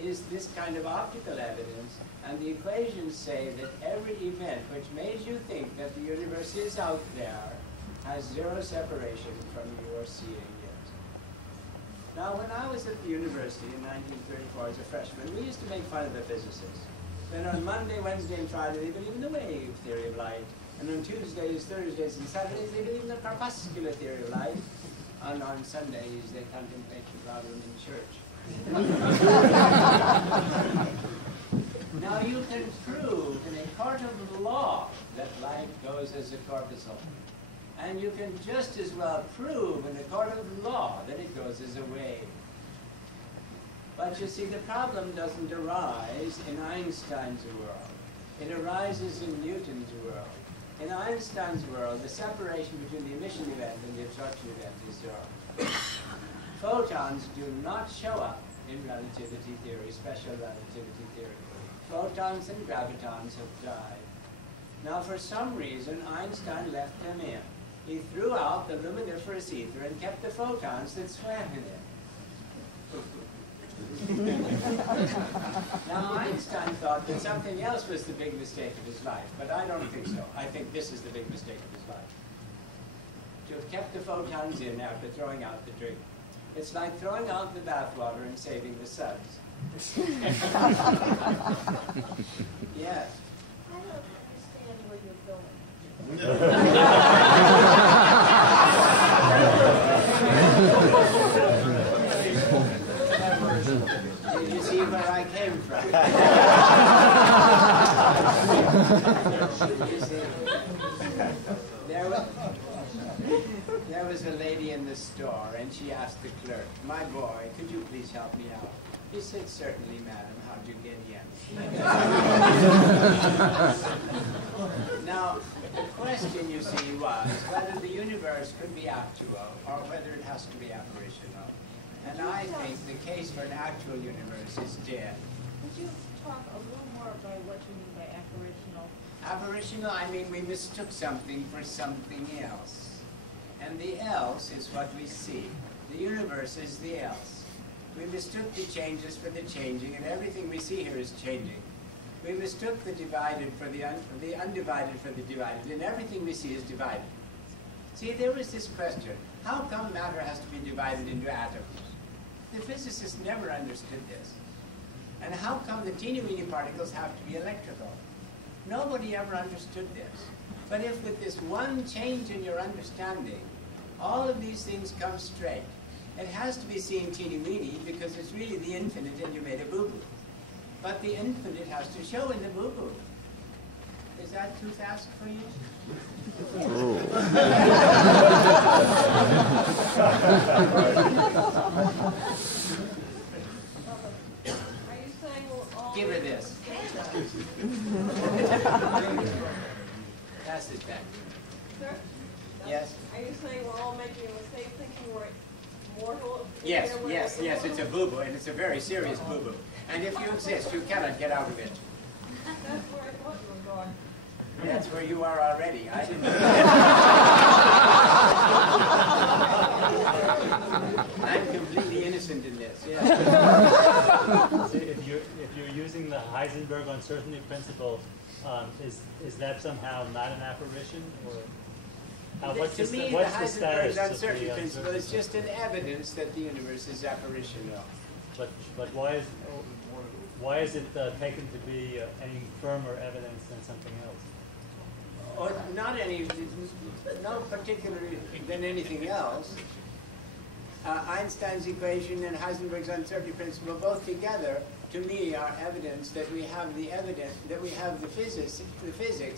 is this kind of optical evidence, and the equations say that every event which made you think that the universe is out there has 0 separation from your seeing it. Now, when I was at the university in 1934 as a freshman, we used to make fun of the physicists. Then on Monday, Wednesday, and Friday, they believed in the wave theory of light. And on Tuesdays, Thursdays, and Saturdays, they believed in the corpuscular theory of light. And on Sundays, they contemplate the problem in church. Now, you can prove in a court of law that light goes as a corpuscle. And you can just as well prove in a court of law that it goes as a wave. But you see, the problem doesn't arise in Einstein's world. It arises in Newton's world. In Einstein's world, the separation between the emission event and the absorption event is 0. Photons do not show up in relativity theory, special relativity theory. Photons and gravitons have died. Now, for some reason, Einstein left them in. He threw out the luminiferous ether and kept the photons that swam in it. Now, Einstein thought that something else was the big mistake of his life, but I don't think so. I think this is the big mistake of his life. To have kept the photons in after throwing out the drink. It's like throwing out the bathwater and saving the suds. Yes. I don't understand where you're going. Did you see where I came from? You see, there was a lady in the store, and she asked the clerk, "My boy, could you please help me out?" He said, "Certainly, madam. How'd you get in?" Now, the question, you see, was whether the universe could be actual or whether it has to be apparitional. And I think the case for an actual universe is dead. Could you talk a little more about what you mean by apparitional? Apparitional, I mean we mistook something for something else. And the else is what we see. The universe is the else. We mistook the changes for the changing, and everything we see here is changing. We mistook the divided for the undivided for the divided, and everything we see is divided. See, there was this question, how come matter has to be divided into atoms? The physicists never understood this. And how come the teeny-weeny particles have to be electrical? Nobody ever understood this. But if with this one change in your understanding, all of these things come straight, it has to be seen teeny-weeny because it's really the infinite and you made a boo-boo. But the infinite has to show in the boo-boo. Is that too fast for you? Are you saying we'll all... Give her this. Pass it back. Sir? Yes? Are you saying we're all making a mistake thinking we're mortal? Yes, yes, yes, it's a boo-boo, and it's a very serious boo-boo. And if you exist, you cannot get out of it. That's where I thought you were going. That's where you are already. I didn't know. I'm completely innocent in this, yeah. So if you're using the Heisenberg uncertainty principle, is that somehow not an apparition, or what's To the, me, what's the the status Heisenberg's of the uncertainty principle is uncertainty? just an evidence that the universe is apparitional. But why is it taken to be any firmer evidence than something else? Or not any, no particularly than anything else. Einstein's equation and Heisenberg's uncertainty principle both together, to me, are evidence that we have the physics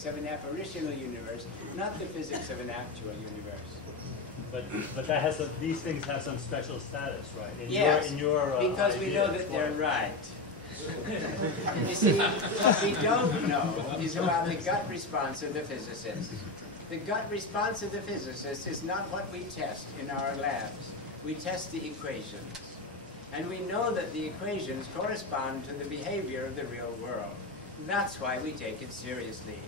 of an apparitional universe, not the physics of an actual universe. But that has these things have some special status, right? Yes, in your because we know that they're right. You see, what we don't know is about the gut response of the physicist. The gut response of the physicist is not what we test in our labs. We test the equations. And we know that the equations correspond to the behavior of the real world. That's why we take it seriously.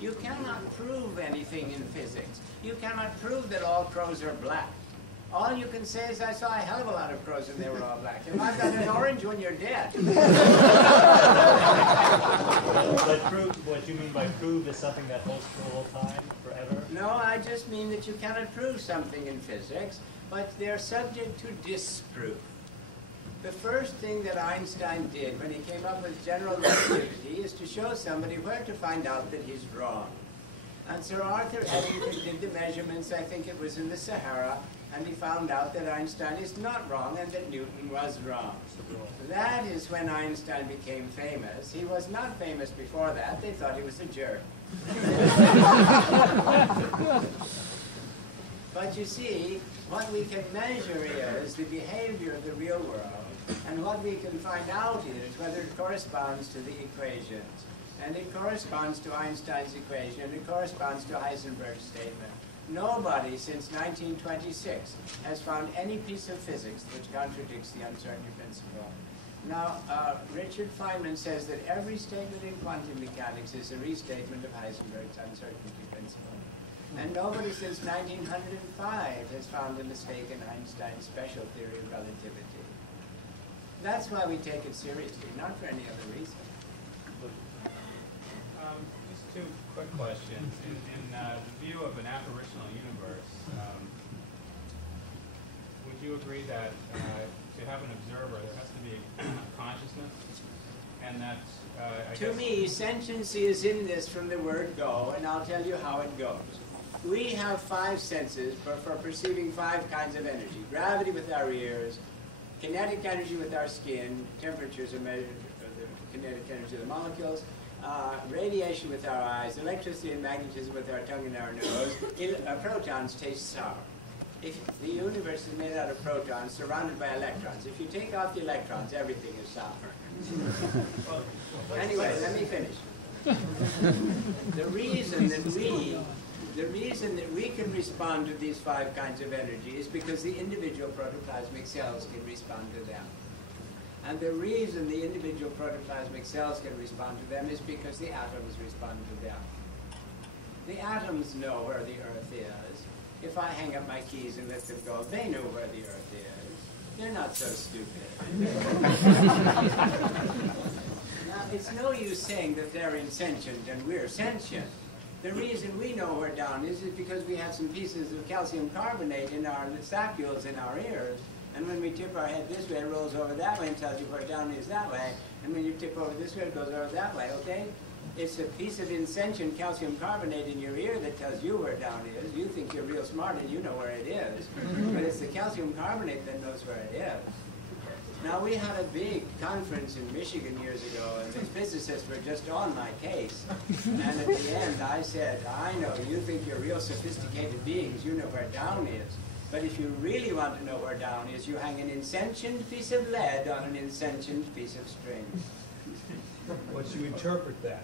You cannot prove anything in physics. You cannot prove that all crows are black. All you can say is, I saw a hell of a lot of crows and they were all black. If I've got an orange one, you're dead. But what you mean by prove is something that holds for all time, forever? No, I just mean that you cannot prove something in physics, but they're subject to disproof. The first thing that Einstein did when he came up with general relativity is to show somebody where to find out that he's wrong. And Sir Arthur Eddington did the measurements, I think it was in the Sahara, and he found out that Einstein is not wrong and that Newton was wrong. That is when Einstein became famous. He was not famous before that. They thought he was a jerk. But you see, what we can measure is the behavior of the real world, and what we can find out is whether it corresponds to the equations. And it corresponds to Einstein's equation, and it corresponds to Heisenberg's statement. Nobody since 1926 has found any piece of physics which contradicts the uncertainty principle. Now, Richard Feynman says that every statement in quantum mechanics is a restatement of Heisenberg's uncertainty principle. And nobody since 1905 has found a mistake in Einstein's special theory of relativity. That's why we take it seriously, not for any other reason. Just two quick questions. In the view of an apparitional universe, would you agree that to have an observer, there has to be a consciousness? And that, to me, sentiency is in this from the word go, and I'll tell you how it goes. We have 5 senses for perceiving 5 kinds of energy. Gravity with our ears, kinetic energy with our skin, temperatures are measured, the kinetic energy of the molecules, radiation with our eyes, electricity and magnetism with our tongue and our nose. Protons taste sour. If the universe is made out of protons surrounded by electrons. If you take off the electrons, everything is sour. Anyway, let me finish. The reason that we can respond to these 5 kinds of energy is because the individual protoplasmic cells can respond to them. And the reason the individual protoplasmic cells can respond to them is because the atoms respond to them. The atoms know where the Earth is. If I hang up my keys and let them go, they know where the Earth is. They're not so stupid. Now, it's no use saying that they're insentient and we're sentient. The reason we know we're down is because we have some pieces of calcium carbonate in our sacules in our ears. And when we tip our head this way, it rolls over that way and tells you where down is that way. And when you tip over this way, it goes over that way, okay? It's a piece of insentient calcium carbonate in your ear that tells you where down is. You think you're real smart and you know where it is. But it's the calcium carbonate that knows where it is. Now, we had a big conference in Michigan years ago, and the physicists were just on my case. And at the end, I said, I know, you think you're real sophisticated beings, you know where down is. But if you really want to know where down is, you hang an insentient piece of lead on an insentient piece of string. But you interpret that.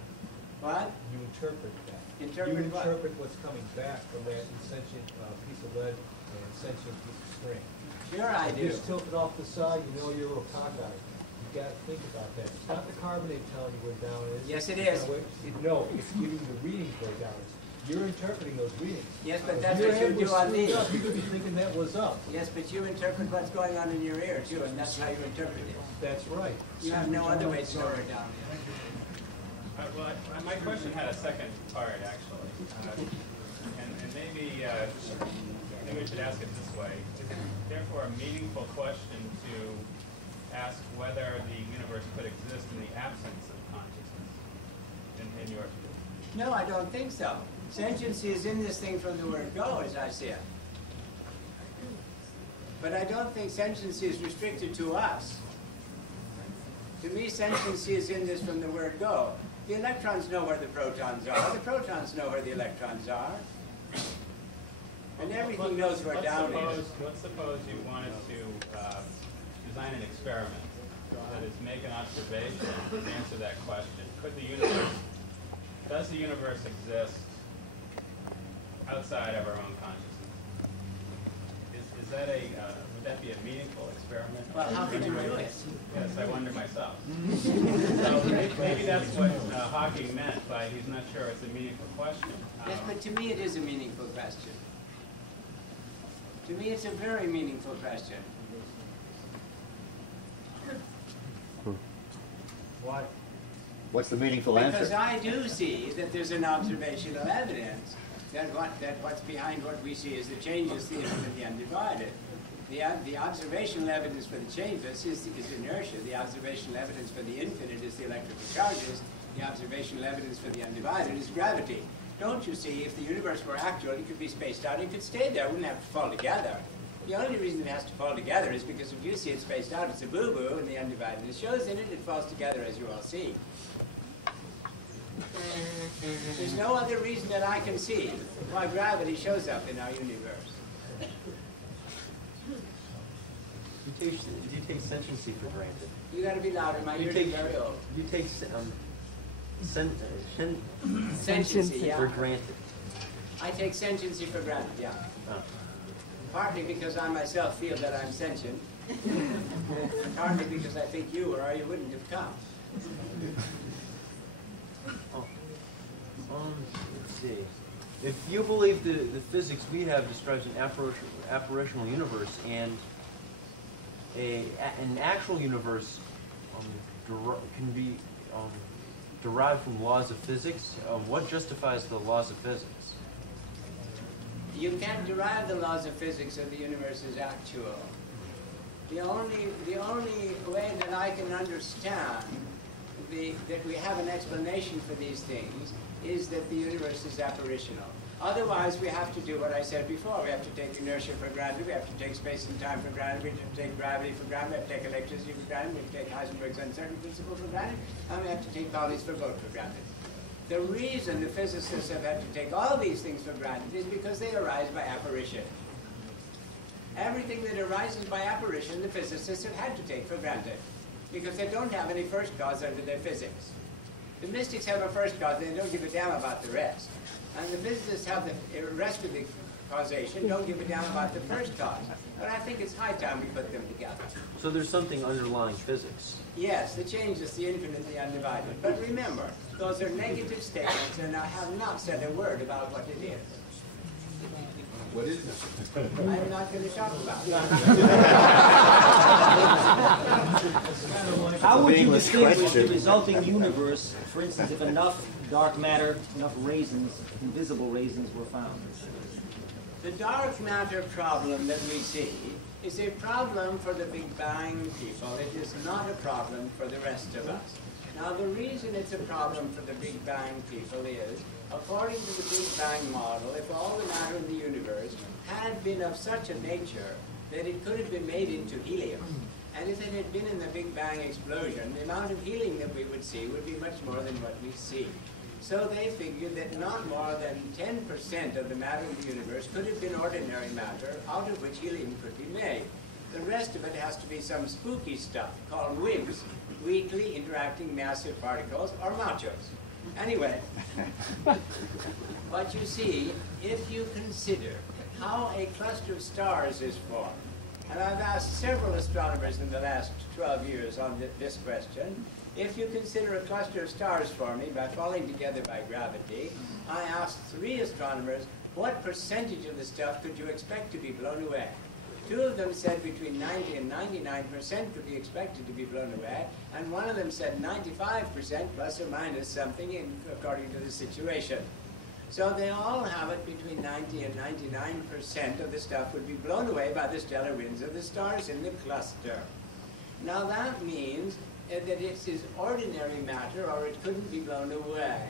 What? You interpret that. Interpret you what? interpret what's coming back from that insentient piece of lead and insentient piece of string. Sure I do. If you tilt it off the side, you know your little cockeye. You got to think about that. It's not the carbonate telling you where down is. Yes, it is. No, it's giving you the readings where down is. You're interpreting those readings. Yes, but that's what you do on these. You could be thinking that was up. Yes, but you interpret what's going on in your ear, too, and that's how you interpret it. That's right. You have no other way to know where down is. Well, my question had a second part, actually. And maybe we should ask it this way. Is it therefore a meaningful question to ask whether the universe could exist in the absence of consciousness, in your view? No, I don't think so. Sentiency is in this thing from the word go, as I see it. But I don't think sentiency is restricted to us. To me, sentiency is in this from the word go. The electrons know where the protons are. The protons know where the electrons are. And everything knows where down is. Let's suppose you wanted to design an experiment that is make an observation to answer that question. Does the universe exist outside of our own consciousness? Is that would that be a meaningful experiment? Well, how could you do it? Yes, I wonder myself. So maybe that's what Hawking meant by he's not sure it's a meaningful question. Yes, but to me it is a meaningful question. To me it's a very meaningful question. Why? What's the meaningful Because answer? I do see that there's an observational evidence that what's behind what we see is the changes, the infinite, the undivided. The observational evidence for the changeless is inertia. The observational evidence for the infinite is the electrical charges. The observational evidence for the undivided is gravity. Don't you see, if the universe were actual, it could be spaced out, it could stay there, it wouldn't have to fall together. The only reason it has to fall together is because if you see it spaced out, it's a boo-boo, and the undivided is shows in it, it falls together as you all see. There's no other reason that I can see why gravity shows up in our universe. You take sentiency for granted. You got to be louder. My ears are very old. You take Sentiency, for yeah. granted. I take sentiency for granted, yeah. Oh. Partly because I myself feel that I'm sentient, and partly because I think you were or you wouldn't have come. Let's see. If you believe the physics we have describes an apparitional universe, and an actual universe can be derived from laws of physics, what justifies the laws of physics? You can't derive the laws of physics of the universe as actual. The only way that I can understand that we have an explanation for these things is that the universe is apparitional. Otherwise, we have to do what I said before. We have to take inertia for granted. We have to take space and time for granted. We have to take gravity for granted. We have to take electricity for granted. We have to take Heisenberg's uncertainty principle for granted. And we have to take Pauli's for both for granted. The reason the physicists have had to take all these things for granted is because they arise by apparition. Everything that arises by apparition, the physicists have had to take for granted, because they don't have any first cause under their physics. The mystics have a first cause, and they don't give a damn about the rest. And the physicists have the rest of the causation, don't give a damn about the first cause. But I think it's high time we put them together. So there's something underlying physics. Yes, the changeless, the infinite, the undivided. But remember, those are negative statements, and I have not said a word about what it is. What is it? I'm not going to talk about it. How would you Meaningless distinguish question. the resulting universe, for instance, if enough dark matter, enough raisins, invisible raisins were found? The dark matter problem that we see is a problem for the Big Bang people. It is not a problem for the rest of us. Now, the reason it's a problem for the Big Bang people is, according to the Big Bang model, if all the matter in the universe had been of such a nature that it could have been made into helium, and if it had been in the Big Bang explosion, the amount of helium that we would see would be much more than what we see. So they figured that not more than 10% of the matter in the universe could have been ordinary matter, out of which helium could be made. The rest of it has to be some spooky stuff called WIMPs, weakly interacting massive particles, or machos. Anyway, what you see, if you consider how a cluster of stars is formed, and I've asked several astronomers in the last 12 years on this question, if you consider a cluster of stars forming by falling together by gravity, I asked 3 astronomers, what percentage of the stuff could you expect to be blown away? 2 of them said between 90 and 99% could be expected to be blown away, and 1 of them said 95% plus or minus something according to the situation. So they all have it between 90 and 99% of the stuff would be blown away by the stellar winds of the stars in the cluster. Now that means that it is ordinary matter, or it couldn't be blown away.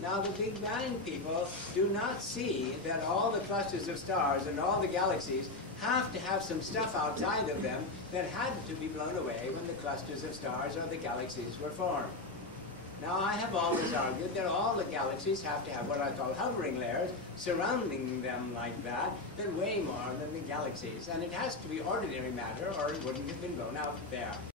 Now the Big Bang people do not see that all the clusters of stars and all the galaxies have to have some stuff outside of them that had to be blown away when the clusters of stars or the galaxies were formed. Now I have always argued that all the galaxies have to have what I call hovering layers surrounding them like that way more than the galaxies. And it has to be ordinary matter, or it wouldn't have been blown out there.